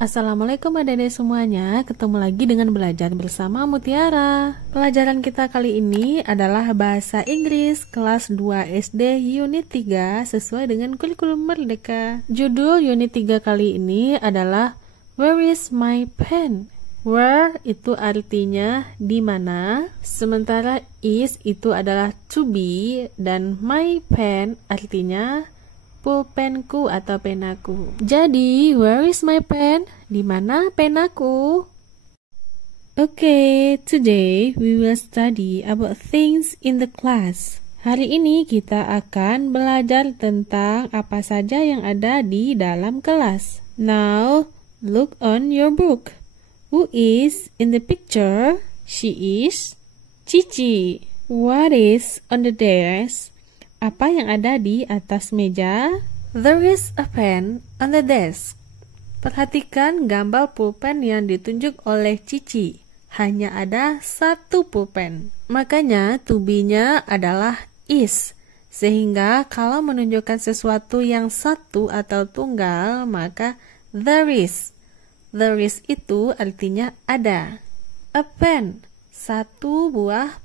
Assalamualaikum adik-adik semuanya, ketemu lagi dengan belajar bersama Mutiara. Pelajaran kita kali ini adalah Bahasa Inggris kelas 2 SD unit 3 sesuai dengan kurikulum Merdeka. Judul unit 3 kali ini adalah Where is my pen? Where itu artinya di mana, sementara is itu adalah to be, dan my pen artinya pulpenku atau penaku. Jadi, where is my pen? Di mana penaku? Okay, today we will study about things in the class. Hari ini kita akan belajar tentang apa saja yang ada di dalam kelas. Now, look on your book. Who is in the picture? She is Cici. What is on the desk? Apa yang ada di atas meja? There is a pen on the desk. Perhatikan gambar pulpen yang ditunjuk oleh Cici. Hanya ada satu pulpen. Makanya to be-nya adalah is. Sehingga kalau menunjukkan sesuatu yang satu atau tunggal, maka there is. There is itu artinya ada. A pen, satu buah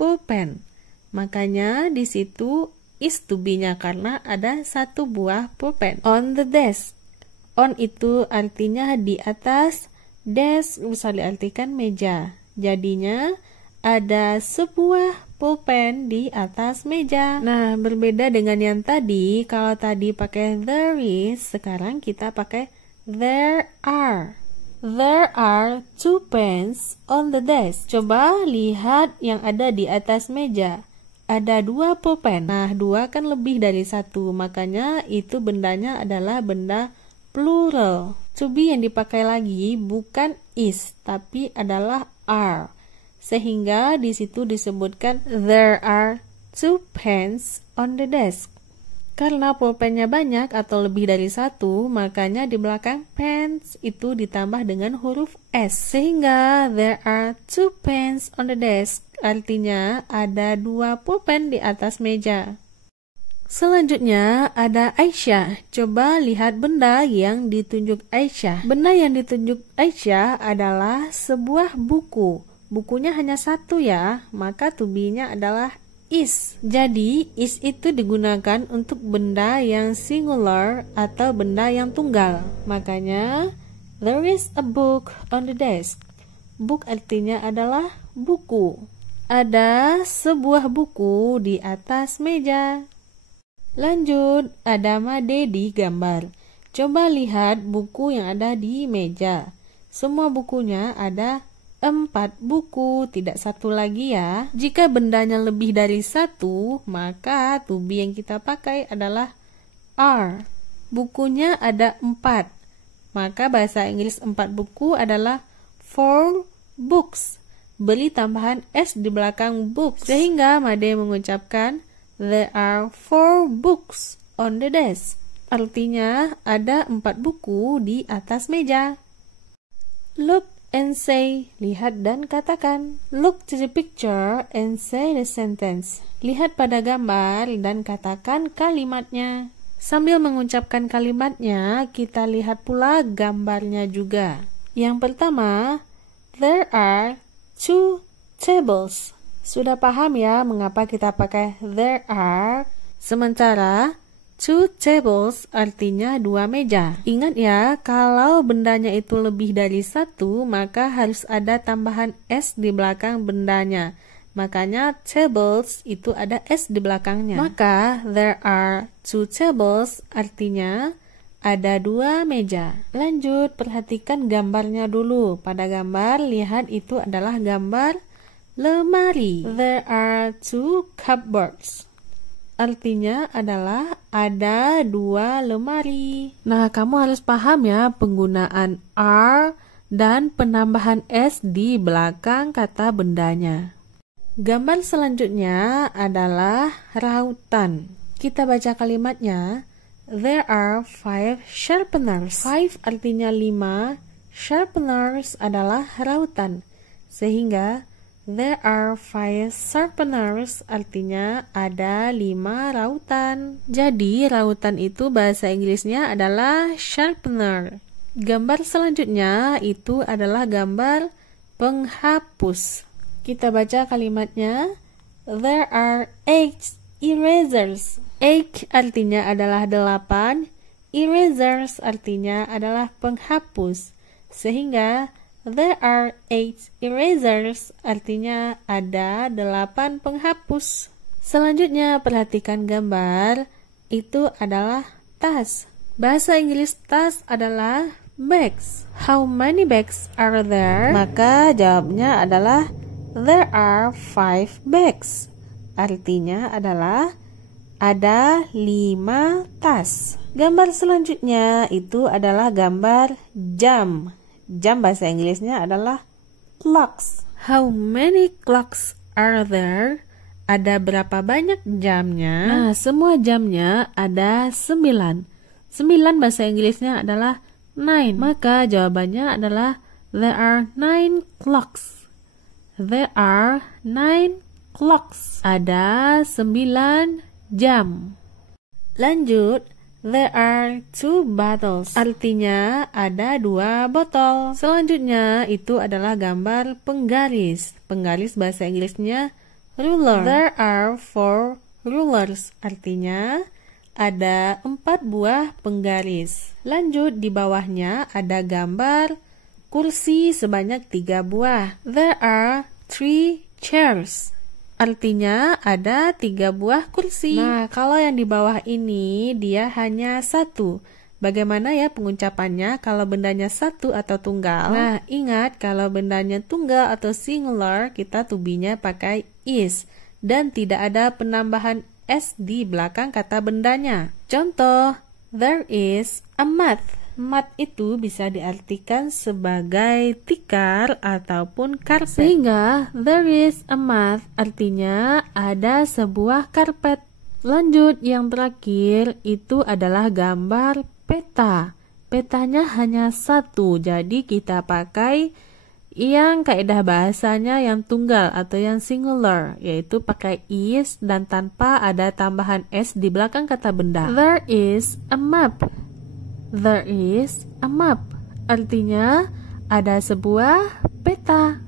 pulpen. Makanya di situ is to be-nya karena ada satu buah pulpen. On the desk. On itu artinya di atas, desk bisa diartikan meja. Jadinya ada sebuah pulpen di atas meja. Nah, berbeda dengan yang tadi, kalau tadi pakai there is, sekarang kita pakai there are. There are two pens on the desk. Coba lihat yang ada di atas meja. Ada dua pulpen. Nah, dua kan lebih dari satu, makanya itu bendanya adalah benda plural. To be yang dipakai lagi bukan is, tapi adalah are. Sehingga di situ disebutkan there are two pens on the desk. Karena pulpennya banyak atau lebih dari satu, makanya di belakang pens itu ditambah dengan huruf S. Sehingga there are two pens on the desk. Artinya ada dua pulpen di atas meja. Selanjutnya ada Aisyah. Coba lihat benda yang ditunjuk Aisyah. Benda yang ditunjuk Aisyah adalah sebuah buku. Bukunya hanya satu ya, maka to be-nya adalah is. Jadi is itu digunakan untuk benda yang singular atau benda yang tunggal. Makanya there is a book on the desk. Book artinya adalah buku. Ada sebuah buku di atas meja. Lanjut, ada Made di gambar. Coba lihat buku yang ada di meja. Semua bukunya ada 4 buku, tidak satu lagi ya. Jika bendanya lebih dari satu, maka to be yang kita pakai adalah are. Bukunya ada 4, maka bahasa Inggris 4 buku adalah 4 books. Beri tambahan S di belakang books, sehingga Made mengucapkan there are 4 books on the desk. Artinya ada 4 buku di atas meja. Look and say, lihat dan katakan. Look to the picture and say the sentence. Lihat pada gambar dan katakan kalimatnya. Sambil mengucapkan kalimatnya, kita lihat pula gambarnya juga. Yang pertama, there are 2 tables. Sudah paham ya mengapa kita pakai there are, sementara 2 tables artinya 2 meja. Ingat ya, kalau bendanya itu lebih dari satu, maka harus ada tambahan S di belakang bendanya. Makanya tables itu ada S di belakangnya. Maka there are 2 tables artinya ada 2 meja. Lanjut, perhatikan gambarnya dulu. Pada gambar, lihat itu adalah gambar lemari. There are 2 cupboards. Artinya adalah ada 2 lemari. Nah, kamu harus paham ya penggunaan are dan penambahan S di belakang kata bendanya. Gambar selanjutnya adalah rautan. Kita baca kalimatnya. There are 5 sharpeners. 5 artinya 5, sharpeners adalah rautan. Sehingga there are 5 sharpeners artinya ada 5 rautan. Jadi rautan itu bahasa Inggrisnya adalah sharpener. Gambar selanjutnya itu adalah gambar penghapus. Kita baca kalimatnya. There are 8 erasers. 8 artinya adalah 8, erasers artinya adalah penghapus. Sehingga there are 8 erasers artinya ada 8 penghapus. Selanjutnya perhatikan gambar, itu adalah tas. Bahasa Inggris tas adalah bags. How many bags are there? Maka jawabnya adalah there are 5 bags. Artinya adalah ada 5 tas. Gambar selanjutnya itu adalah gambar jam. Jam bahasa Inggrisnya adalah clocks. How many clocks are there? Ada berapa banyak jamnya? Nah, semua jamnya ada 9. 9 bahasa Inggrisnya adalah 9. Maka jawabannya adalah there are 9 clocks. There are 9 clocks. Ada 9 jam. Lanjut, there are 2 bottles. Artinya ada 2 botol. Selanjutnya itu adalah gambar penggaris. Penggaris bahasa Inggrisnya ruler. There are 4 rulers. Artinya ada 4 buah penggaris. Lanjut, di bawahnya ada gambar kursi sebanyak 3 buah. There are 3 chairs. Artinya ada 3 buah kursi. Nah, kalau yang di bawah ini dia hanya 1. Bagaimana ya pengucapannya kalau bendanya 1 atau tunggal? Nah, ingat kalau bendanya tunggal atau singular, kita to be-nya pakai is. Dan tidak ada penambahan s di belakang kata bendanya. Contoh, there is a mat. Mat itu bisa diartikan sebagai tikar ataupun karpet. Sehingga there is a mat artinya ada sebuah karpet. Lanjut, yang terakhir itu adalah gambar peta. Petanya hanya 1, jadi kita pakai yang kaidah bahasanya yang tunggal atau yang singular, yaitu pakai is dan tanpa ada tambahan s di belakang kata benda. There is a map. There is a map. Artinya ada sebuah peta.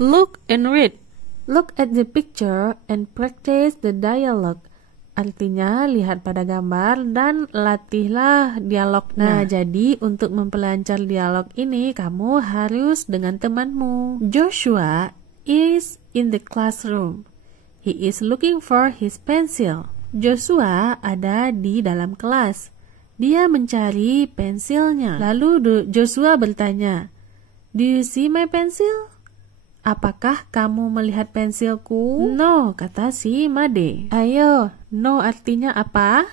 Look and read. Look at the picture and practice the dialogue. Artinya lihat pada gambar dan latihlah dialognya. Nah, jadi untuk memperlancar dialog ini kamu harus dengan temanmu. Joshua is in the classroom. He is looking for his pencil. Joshua ada di dalam kelas. Dia mencari pensilnya. Lalu Joshua bertanya, "Do you see my pencil?" Apakah kamu melihat pensilku? No, kata si Made. Ayo, no artinya apa?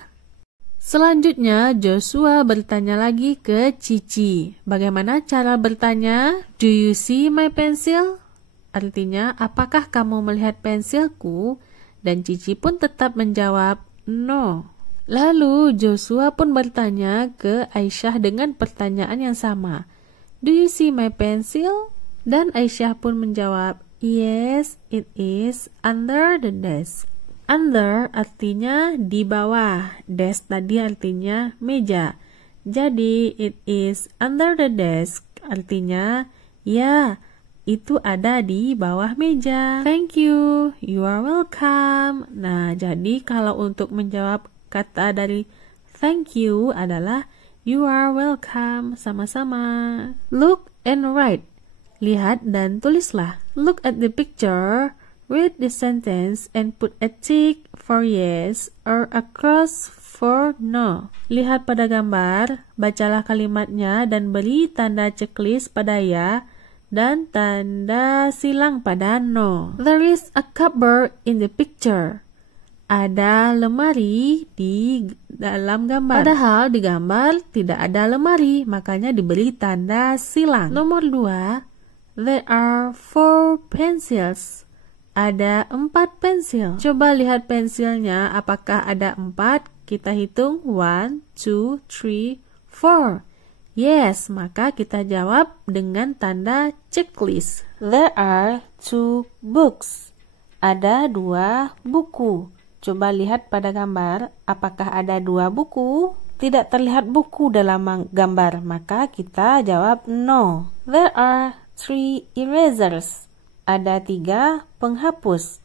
Selanjutnya, Joshua bertanya lagi ke Cici. Bagaimana cara bertanya? Do you see my pencil? Artinya, apakah kamu melihat pensilku? Dan Cici pun tetap menjawab, no. Lalu Joshua pun bertanya ke Aisyah dengan pertanyaan yang sama. Do you see my pencil? Dan Aisyah pun menjawab, yes, it is under the desk. Under artinya di bawah, desk tadi artinya meja. Jadi it is under the desk artinya ya, itu ada di bawah meja. Thank you, you are welcome. Nah, jadi kalau untuk menjawab kata dari thank you adalah you are welcome, sama-sama. Look and write. Lihat dan tulislah. Look at the picture, read the sentence, and put a tick for yes or a cross for no. Lihat pada gambar, bacalah kalimatnya dan beri tanda checklist pada ya dan tanda silang pada no. There is a cupboard in the picture. Ada lemari di dalam gambar. Padahal di gambar tidak ada lemari, makanya diberi tanda silang. Nomor 2, there are 4 pencils. Ada 4 pensil. Coba lihat pensilnya, apakah ada 4? Kita hitung 1, 2, 3, 4. Yes, maka kita jawab dengan tanda checklist. There are 2 books. Ada 2 buku. Coba lihat pada gambar, apakah ada 2 buku? tidak terlihat buku dalam gambar? Maka kita jawab no. There are 3 erasers. Ada 3 penghapus.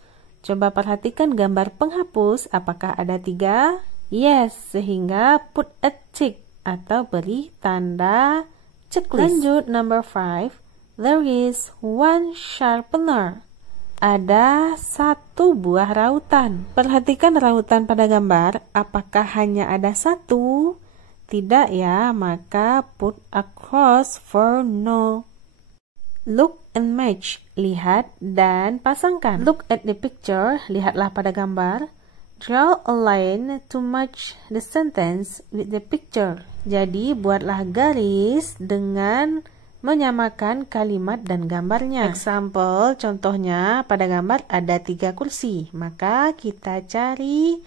Coba perhatikan gambar penghapus, apakah ada 3? Yes, sehingga put a tick atau beri tanda checklist. Lanjut, number 5. There is 1 sharpener. Ada 1 buah rautan. Perhatikan rautan pada gambar, apakah hanya ada 1? Tidak ya, maka put a cross for no. Look and match. Lihat dan pasangkan. Look at the picture. Lihatlah pada gambar. Draw a line to match the sentence with the picture. Jadi, buatlah garis dengan menyamakan kalimat dan gambarnya. Example, contohnya pada gambar ada 3 kursi. Maka kita cari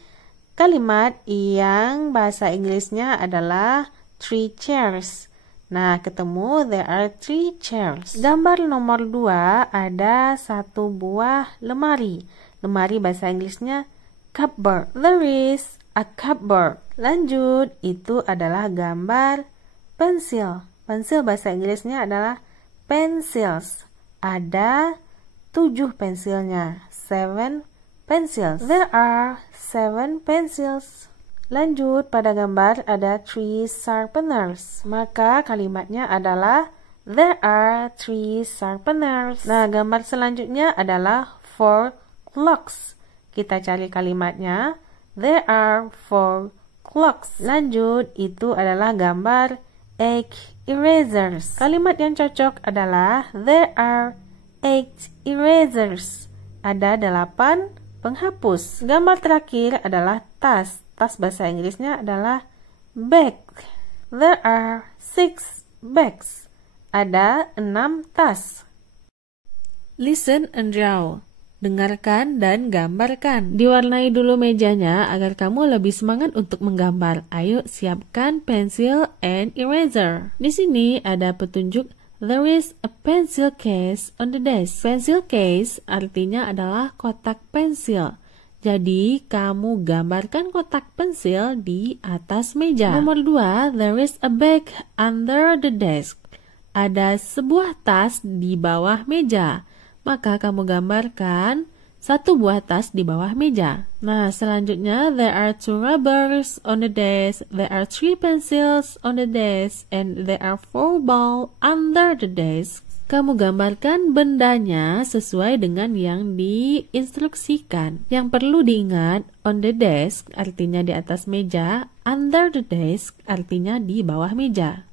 kalimat yang bahasa Inggrisnya adalah 3 chairs. Nah, ketemu there are 3 chairs. Gambar nomor 2 ada 1 buah lemari. Lemari bahasa Inggrisnya cupboard. There is a cupboard. Lanjut, itu adalah gambar pensil. Pensil bahasa Inggrisnya adalah pencils. Ada 7 pensilnya. 7 pencils. There are 7 pencils. Lanjut, pada gambar ada 3 sharpeners. Maka kalimatnya adalah there are 3 sharpeners. Nah, gambar selanjutnya adalah 4 clocks. Kita cari kalimatnya. There are 4 clocks. Lanjut, itu adalah gambar 8 erasers. Kalimat yang cocok adalah there are 8 erasers. Ada 8 penghapus. Gambar terakhir adalah tas. Tas bahasa Inggrisnya adalah bag. There are 6 bags. Ada 6 tas. Listen and draw. Dengarkan dan gambarkan. Diwarnai dulu mejanya agar kamu lebih semangat untuk menggambar. Ayo siapkan pensil and eraser. Di sini ada petunjuk there is a pencil case on the desk. Pencil case artinya adalah kotak pensil. Jadi kamu gambarkan kotak pensil di atas meja. Nomor 2, there is a bag under the desk. Ada sebuah tas di bawah meja. Maka kamu gambarkan 1 buah tas di bawah meja. Nah, selanjutnya there are 2 rubbers on the desk, there are 3 pencils on the desk, and there are 4 balls under the desk. Kamu gambarkan bendanya sesuai dengan yang diinstruksikan. Yang perlu diingat, on the desk artinya di atas meja, under the desk artinya di bawah meja.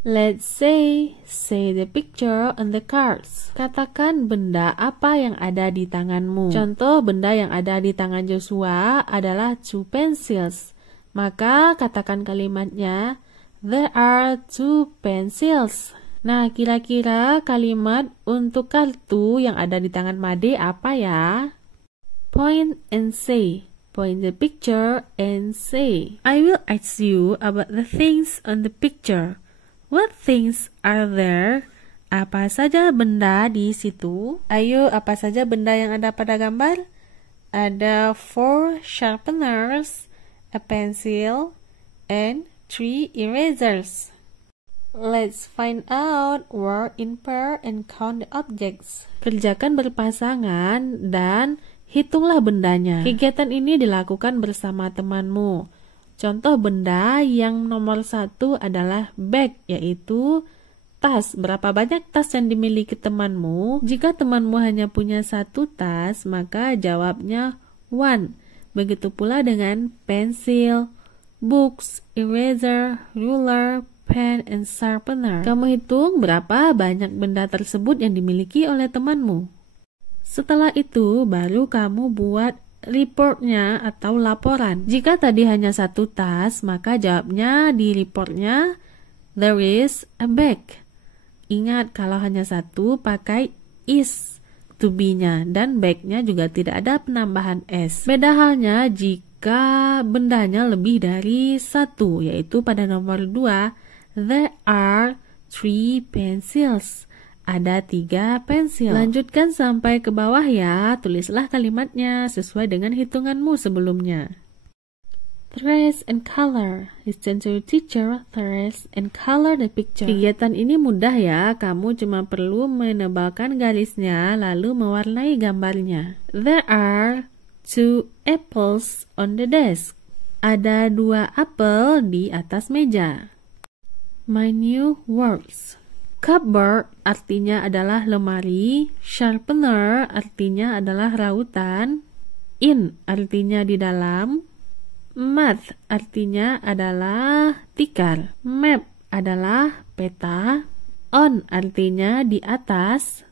Let's say the picture on the cards. Katakan benda apa yang ada di tanganmu. Contoh benda yang ada di tangan Joshua adalah 2 pencils. Maka katakan kalimatnya, there are 2 pencils. Nah, kira-kira kalimat untuk kartu yang ada di tangan Made apa ya? Point and say. Point the picture and say. I will ask you about the things on the picture. What things are there? Apa saja benda di situ? Ayo, apa saja benda yang ada pada gambar? Ada 4 sharpeners, a pencil, and 3 erasers. Let's find out, work in pair and count the objects. Kerjakan berpasangan dan hitunglah bendanya. Kegiatan ini dilakukan bersama temanmu. Contoh benda yang nomor 1 adalah bag, yaitu tas. Berapa banyak tas yang dimiliki temanmu? Jika temanmu hanya punya 1 tas, maka jawabnya 1. Begitu pula dengan pensil, books, eraser, ruler, pen, and sharpener. Kamu hitung berapa banyak benda tersebut yang dimiliki oleh temanmu. Setelah itu, baru kamu buat reportnya atau laporan. Jika tadi hanya 1 tas, maka jawabnya di reportnya there is a bag. Ingat, kalau hanya 1 pakai is to be-nya dan bag-nya juga tidak ada penambahan s. Beda halnya jika bendanya lebih dari 1, yaitu pada nomor 2 there are 3 pencils. Ada 3 pensil. Lanjutkan sampai ke bawah ya. Tulislah kalimatnya sesuai dengan hitunganmu sebelumnya. Trace and color. Listen to teacher, trace and color the picture. Kegiatan ini mudah ya, kamu cuma perlu menebalkan garisnya lalu mewarnai gambarnya. There are 2 apples on the desk. Ada 2 apel di atas meja. My new words. Cupboard artinya adalah lemari, sharpener artinya adalah rautan, in artinya di dalam, math artinya adalah tikar, map adalah peta, on artinya di atas,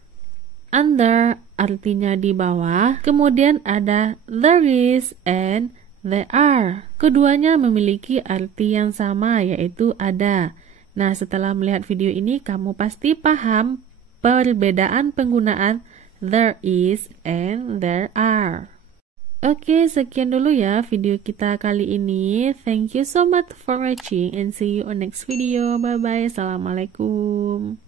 under artinya di bawah, kemudian ada there is and there are. Keduanya memiliki arti yang sama, yaitu ada. Nah, setelah melihat video ini, kamu pasti paham perbedaan penggunaan there is and there are. Oke, sekian dulu ya video kita kali ini. Thank you so much for watching and see you on next video. Bye-bye. Assalamualaikum.